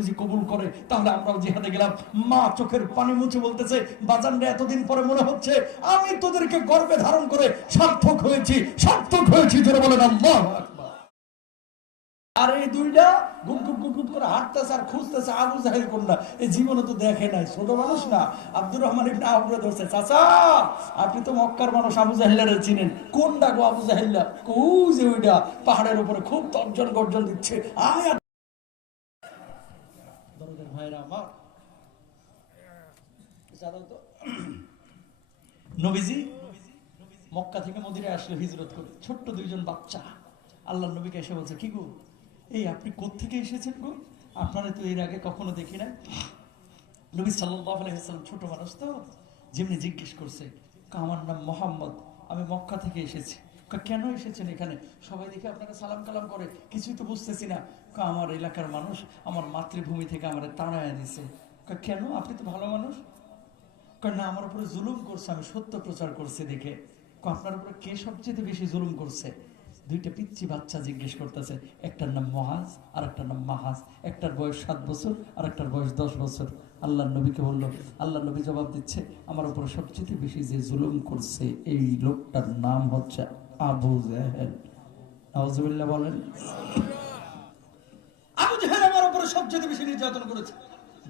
নবীজি কবুল করে তাহলে আমরাও জিহাদে গেলাম। মা চোখের পানি মুছে বলতেছে, বাজানরে এতদিন পরে মনে হচ্ছে আমি তোদেরকে গর্বে ধারণ করে সার্থক হয়েছি, সার্থক হয়েছি। জোরে বলেন আল্লাহু আকবার। আর এই দুইটা গুপ গুপ গুপ গুপ করে হাঁটতেছে আর খুঁজতেছে আবু জাহেল কোনটা। এই জীবনে তো দেখে নাই, ছোট মানুষ না। আব্দুর রহমান ইবনে আউফ ধরছে, চাচা আপনি তো মক্কার মানুষ, আবু জাহেলরে চিনেন? কোনটা গো আবু জাহেল্লা? ওই যে ওইটা পাহাড়ের উপরে খুব তর্জন গর্জন দিচ্ছে। আয় দরদের ভাইরা আমার, জানো তো নবীজি মক্কা থেকে মদিনায় আসলে হিজরত করে, ছোট্ট দুইজন বাচ্চা আল্লাহর নবীকে এসে বলছে, কি গো এই আপনি কোত্থেকে এসেছেন গো? আপনারা তো এর আগে কখনো দেখি না। নবী সাল্লাল্লাহু আলাইহি ওয়াসাল্লাম ছোট মানুষ তো, যেমনি জিজ্ঞেস করছে, আমার নাম মোহাম্মদ, আমি মক্কা থেকে এসেছি। কেন এসেছেন এখানে? সবাই দেখে আপনাকে সালাম কালাম করে, কিছুই তো বুঝতেছি না। আমার এলাকার মানুষ আমার মাতৃভূমি থেকে আমার তাড়াইয়া দিছে। কেন? আপনি তো ভালো মানুষ। না, আমার উপরে জুলুম করছে, আমি সত্য প্রচার করছি দেখে। আপনার উপরে কে সবচেয়ে বেশি জুলুম করছে? দুইটা পিচ্চি বাচ্চা জিজ্ঞেস করতেছে, একটার নাম মহাজ আর একটার নাম মাহাজ, একটার বয়স 7 বছর আর একটার বয়স 10 বছর। আল্লাহ নবীকে বলল, আল্লাহ নবী জবাব দিচ্ছে, আমার উপরে সবচেয়ে বেশি যে জুলুম করছে এই লোকটার নাম হচ্ছে আবু জাহেল। নাউজুবিল্লাহ বলেন। আবু জাহেল আমার উপরে সবচেয়ে বেশি নির্যাতন করেছে।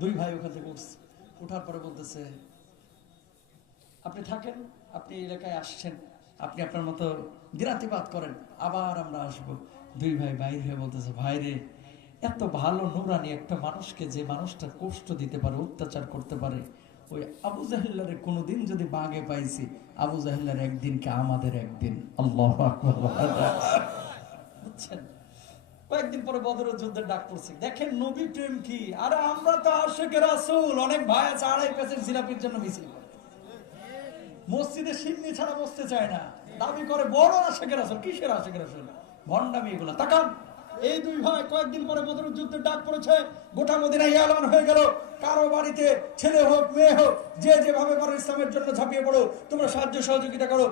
দুই ভাই ওখান থেকে উঠছে, উঠার পরে বলতেছে, আপনি থাকেন, আপনি এই এলাকায় আসছেন, আপনি আপনার মতো দিরাতিবাদ করেন, আবার আমরা আসব। দুই ভাই বাইরে হয়ে বলতেছে, ভাইরে এত ভালো নুরানি একটা মানুষকে যে মানুষটা কষ্ট দিতে পারে, অত্যাচার করতে পারে, ওই আবু জাহেল্লারে কোনোদিন যদি বাগে পাইছি, আবু জাহেল্লার একদিনকে আমাদের একদিন। আল্লাহু আকবার। বুঝছেন? কয়েকদিন পরে বদরের যুদ্ধের ডাক পড়ছে। দেখেন নবী প্রেম কি! আরে আমরা তো আশিকে রাসূল। অনেক ভাই আছে আড়াই পেঁচের জিলাপির জন্য মিছিল করে, মসজিদে সিন্নি ছাড়া বসতে চায় না, দাবি করে বড় আশিকে রাসূল। কিসের আশিকে রাসূল? ভণ্ডামি এগুলা। তাকান, এই দুই ভাই কয়েকদিন পরে বদরের যুদ্ধের ডাক পড়েছে, গোটা মদিনায় এলান হয়ে গেল, কারো বাড়িতে ছেলে হোক মেয়ে হোক, যে যেভাবে পারো ইসলামের জন্য ঝাঁপিয়ে পড়ো, তোমরা সাহায্য সহযোগিতা করো।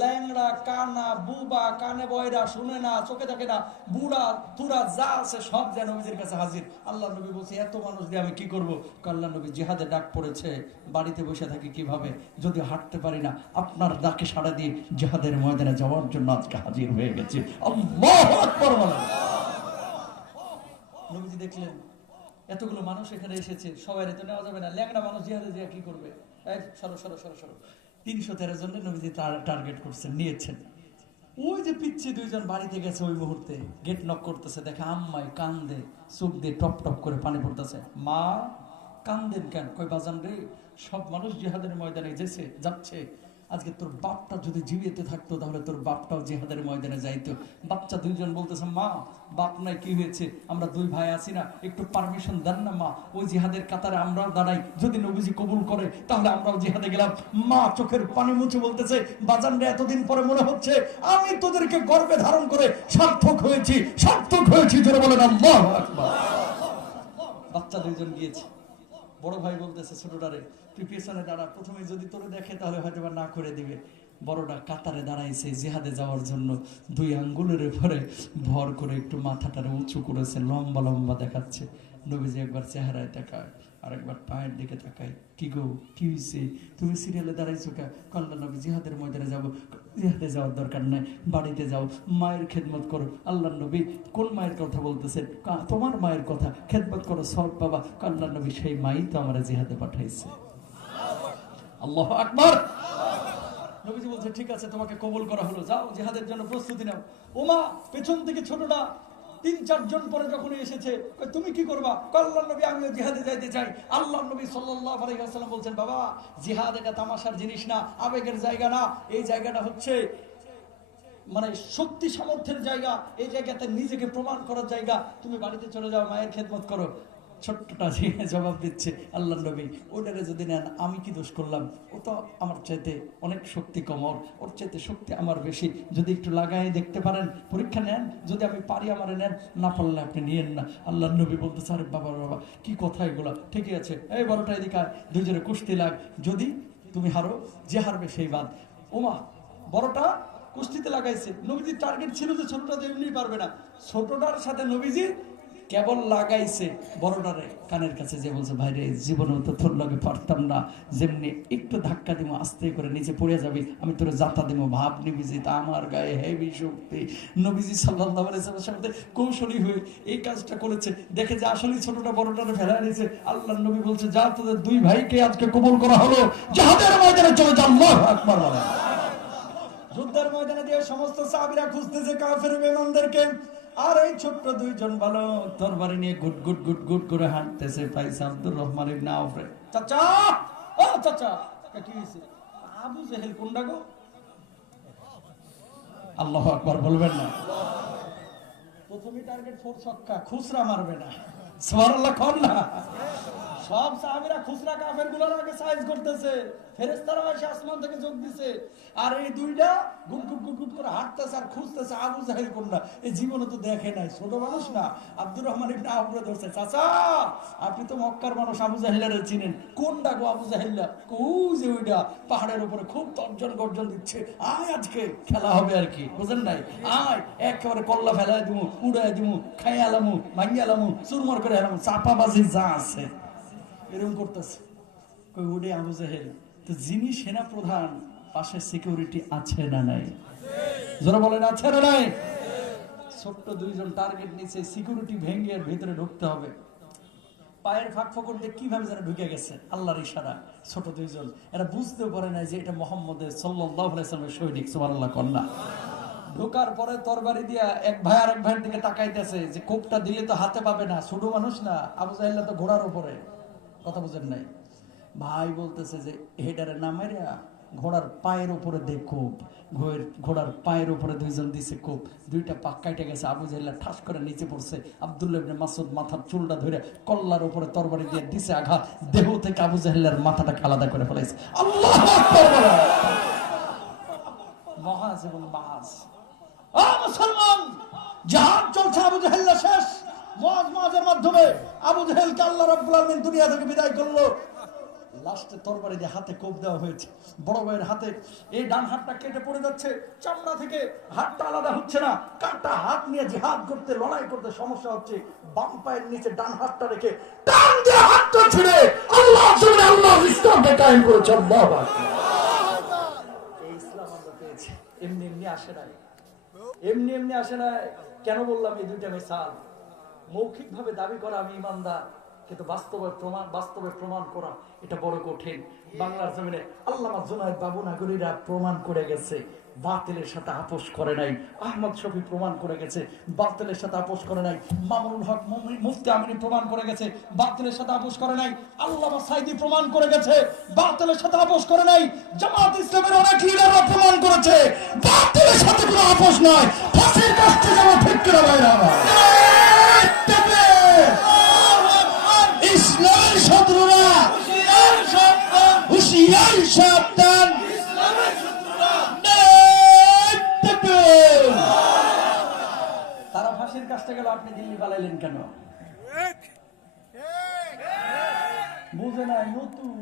ল্যাংড়া কানা বুবা, কানে বয়রা, শুনে না, চোখে থাকে না, বুড়া তুরা যা আছে সব যেন নবীজির কাছে হাজির। আল্লাহ নবী বলছে, এত মানুষ দিয়ে আমি কি করবো? আল্লাহ নবী, জিহাদে ডাক পড়েছে, বাড়িতে বসে থাকি কিভাবে? যদি হাঁটতে পারি না, আপনার ডাকে সাড়া দিয়ে জিহাদের ময়দানে যাওয়ার জন্য আজকে হাজির হয়ে গেছে। আল্লাহু আকবার বলেন। নবীজি দেখলেন এতগুলো মানুষ এখানে এসেছে, সবাই তো নেওয়া যাবে না, ল্যাংড়া মানুষ জিহাদে যা কি করবে? সরো সরো সরো সরো। 313 জনের নবীজি টার্গেট করছেন, নিয়েছেন। ওই যে পিচ্ছি দুইজন বাড়িতে গেছে, ওই মুহূর্তে গেট নক করতেছে, দেখে আম্মাই কান্দে, চোখ দিয়ে টপ টপ করে পানি পড়তেছে। মা, কান্দেন কেন? কই বাজান রে, সব মানুষ জিহাদের ময়দানে যাচ্ছে, আজকে তোর বাপটা যদি জীবিত থাকতো তাহলে তোর বাপটাও জিহাদের ময়দানে যাইতো। বাচ্চা দুইজন বলতেছে, মা বাপ নাই, কি হয়েছে? আমরা দুই ভাই আছি না, একটু পারমিশন দেন না মা, ওই জিহাদের কাতারে আমরাও দাঁড়াই, যদি নবীজি কবুল করে তাহলে আমরাও জিহাদে গেলাম। মা চোখের পানি মুছে বলতেছে, বাজানরে এতদিন পরে মনে হচ্ছে আমি তোদেরকে গর্বে ধারণ করে সার্থক হয়েছি, সার্থক হয়েছি। জোরে বলেন আল্লাহু আকবার। বাচ্চা দুইজন গিয়েছে, বড় ভাই বলতেছে ছোটটারে, তুই পেছনে দাঁড়া, প্রথমে যদি তোরে দেখে তাহলে হয়তো বা না করে দিবে। বড়টা কাতারে দাঁড়াইছে জিহাদে যাওয়ার জন্য, 2 আঙ্গুলের উপরে ভর করে একটু মাথাটারে উঁচু করেছে, লম্বা লম্বা দেখাচ্ছে। নবীজি একবার চেহারায় তাকায়, আর একবার পায়ের দিকে তাকায়, কি গো কি হয়েছে? তুমি সিরিয়ালে দাঁড়াইছো কে? আল্লাহ নবী, জিহাদের ময়দানে যাবো। জিহাদে যাওয়ার দরকার নাই, বাড়িতে যাও, মায়ের খেদমত করো। আল্লাহ নবী, কোন মায়ের কথা বলতেছেন? তোমার মায়ের কথা, খেদমত করো সব বাবা। আল্লাহ নবী, সেই মাই তো আমার জিহাদে পাঠাইছে। আল্লাহু আকবার। নবীজি বলছে, ঠিক আছে, তোমাকে কবুল করা হলো, যাও জিহাদের জন্য প্রস্তুতি নাও। ওমা পেছন থেকে ছোটটা 3-4 জন পরে যখন এসেছে, তুমি কি করবা? আল্লাহ নবী, আমিও জিহাদে যাইতে চাই। আল্লাহ নবী সাল্লাল্লাহু আলাইহি ওয়াসাল্লাম বলছেন, বাবা জিহাদ এটা তামাশার জিনিস না, আবেগের জায়গা না, এই জায়গাটা হচ্ছে মানে শক্তি সামর্থ্যের জায়গা, এই জায়গাতে নিজেকে প্রমাণ করার জায়গা। তুমি বাড়িতে চলে যাও, মায়ের খেদমত করো। ছোট্টটা জবাব দিচ্ছে, আল্লাহ নবী ওটারে যদি নেন আমি কি দোষ করলাম? ও তো আমার চাইতে অনেক শক্তি কম, ওর চাইতে শক্তি আমার বেশি, যদি একটু লাগাই দেখতে পারেন, পরীক্ষা নেন, যদি আমি পারি আমারে নেন, না পারলে আপনি নিয়েন না। আল্লাহ নবী বলতেছে, আরে বাবা বাবা কি কথা এগুলা, ঠিকই আছে, এই বড়টা এদিকে দুজনে কুস্তি লাগ, যদি তুমি হারো, যে হারবে সেই বাদ। ওমা বড়টা কুস্তিতে লাগাইছে, নবীজির টার্গেট ছিল যে ছোটটা তো এমনি পারবে না, ছোটটার সাথে নবীজি কেবল লাগাইছে বড়টারে কানের কাছে, যে বলছে ভাইরে জীবনেও তো তোর লগে পারতাম না, যেমনি একটু ধাক্কা দিব আস্তে করে নিচে পড়ে যাবি, আমি তোরে জাতা দিব, ভাব নিবিজি তা আমার গায়ে হেভি শক্তি। নবীজি সাল্লাল্লাহু আলাইহি ওয়াসাল্লাম কৌশলী হয়ে এই কাজটা করেছে, দেখে যে আসলে ছোটটা বড়টারে ফেলায় নিয়েছে। আল্লাহর নবী বলছে যা তোদের দুই ভাইকে আজকে কবুল করা হলো, জিহাদের ময়দানে চলে যা, আল্লাহু আকবার বলেন। যুদ্ধের ময়দানে দিয়ে সমস্ত সাহাবীরা খুঁজতেছে কাফের বেঈমানদেরকে, আর এই ছোট্ট দুইজন ভালো তরবারি নিয়ে গুট গুট গুট গুট করে হাঁটতেছে। পাইছে আব্দুর রহমান ইবনে আউফ। চাচা, ও চাচা, কি হইছে? আবু জেহেল কোনটা গো? আল্লাহু আকবার বলবেন না। প্রথমে টার্গেট 4 ছক্কা, খুচরা মারবে না। সুবহানাল্লাহ কোন না। সব সাহাবীরা খুচরা কাফেরগুলোর আগে সাইজ করতেছে, ফেরেশতারা এসে আসমান থেকে যোগ দিছে, আর এই দুইটা গুট গুট গুট গুট করে হাঁটতেছে আর খুঁজতেছে আবু জাহেল কোনটা। এই জীবনে তো দেখে নাই, ছোট মানুষ না। আব্দুর রহমান ইবনে আউফ ধরছে, চাচা আপনি তো মক্কার মানুষ, আবু জাহেলরে চিনেন, কোনটা গো আবু জাহেল্লা? ওই যে ওইটা পাহাড়ের উপরে খুব তর্জন গর্জন দিচ্ছে, আয় আজকে খেলা হবে আর কি, বুঝেন নাই? আয় একেবারে কল্লা ফেলায় দিমু, উড়াই দিমু, খাই আলামু, ভাঙ্গি আলামু, চুরমার করে আলামু, চাপাবাজি যা আছে এরকম করতেছে। কই উড়ে আবু জাহেল তো, যিনি সেনা প্রধান পাশে সিকিউরিটি আছে না নাই? যারা বলেন আছে না নাই? ছোট্ট দুইজন টার্গেট নিচে, সিকিউরিটি ভেঙে ভিতরে ঢুকতে হবে। পায়ের ফাঁক ফোকর দিয়ে কিভাবে যেন ঢুকে গেছে আল্লাহর ইশারা। ছোট দুইজন, এরা বুঝতেও পারে না যে এটা মুহাম্মদের সাল্লাল্লাহু আলাইহি ওয়াসাল্লামের সৈনিক। সুবহানাল্লাহ কন্যা। ঢোকার পরে তরবারি দিয়া এক ভাই আরেক ভাইয়ের দিকে তাকাইতেছে যে কোপটা দিলে তো হাতে পাবে না, ছোট মানুষ না। আবু জাহেল তো ঘোড়ার উপরে, কথা বুঝেন নাই? ভাই বলতেছে যে হেডারে নামেরা ঘোড়ার পায়ের উপরে দে কোপ। ঘোড়ার পায়ের উপরে দুইজন দিছে কোপ, দুইটা পাক কাইটে গেছে। আবু জাহেল ঠাস করে নিচে পড়ছে। আব্দুল্লাহ ইবনে মাসউদ মাথার চুলটা ধরে কল্লার উপরে তরবারি দিয়ে দিছে আঘাত, দেহ থেকে আবু জাহেলের মাথাটাকে আলাদা করে ফেলাইছে। আল্লাহু আকবার বলেন। মহাজ এবং মাহাজ, ও মুসলমান, জিহাদ চলছে, আবু জাহেল শেষ। মুআজের মাধ্যমে আবু জাহেলকে আল্লাহ রাব্বুল আলামিন দুনিয়া থেকে বিদায় করলো। লাস্টে তরবারি দিয়ে হাতে কোপ দেওয়া হয়েছে। বড় ভাইয়ের হাতে এই ডান হাতটা কেটে পড়ে যাচ্ছে, চামড়া থেকে হাতটা আলাদা হচ্ছে না। কাটা হাত নিয়ে জিহাদ করতে, লড়াই করতে সমস্যা হচ্ছে। বাম পায়ের নিচে ডান হাতটা রেখে টান দিয়ে হাতটা ছিঁড়ে আল্লাহর জন্য আল্লাহ ইসলামকে কায়েম করেছে। আল্লাহু আকবার। এই ইসলাম আমরা পেয়েছি, এমনি এমনি আসে নাই, এমনি এমনি আসে নাই। কেন বললাম এই দুইটা মিসাল? মৌখিকভাবে দাবি করা আমি ইমানদার, কিন্তু বাস্তবে প্রমাণ করা এটা বড় কঠিন। বাংলার জমিনে আল্লামা জুনায়েদ বাবু নাগরীরা প্রমাণ করে গেছে, বাতিলের সাথে আপোষ করে নাই। আহমদ শফি প্রমাণ করে গেছে, বাতিলের সাথে আপোষ করে নাই। মামুনুল হক মুফতি আমিনী প্রমাণ করে গেছে, বাতিলের সাথে আপোষ করে নাই। আল্লামা সাইদি প্রমাণ করে গেছে, বাতিলের সাথে আপোষ করে নাই। জামাত ইসলামের অনেক লিডাররা প্রমাণ করেছে, বাতিলের সাথে কোনো আপোষ নয়। ফাঁসির কাছে যাওয়া ঠিক করে বাইরে আমার ইসলামের শত্রুরা হুঁশিয়ার সাবধান। তারা ফাঁসির কাজটা গেল, আপনি দিল্লি পালাইলেন কেন? বুঝে নাই, নতুন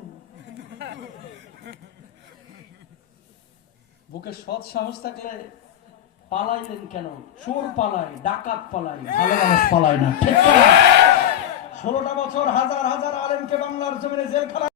বুকে সৎ সাহস থাকলে পালাইলেন কেন? চোর পালায়, ডাকাত পালায়, ভালো মানুষ পালায় না। ঠিক না? 16টা বছর হাজার হাজার আলেমকে বাংলার জমিনে জেলখানা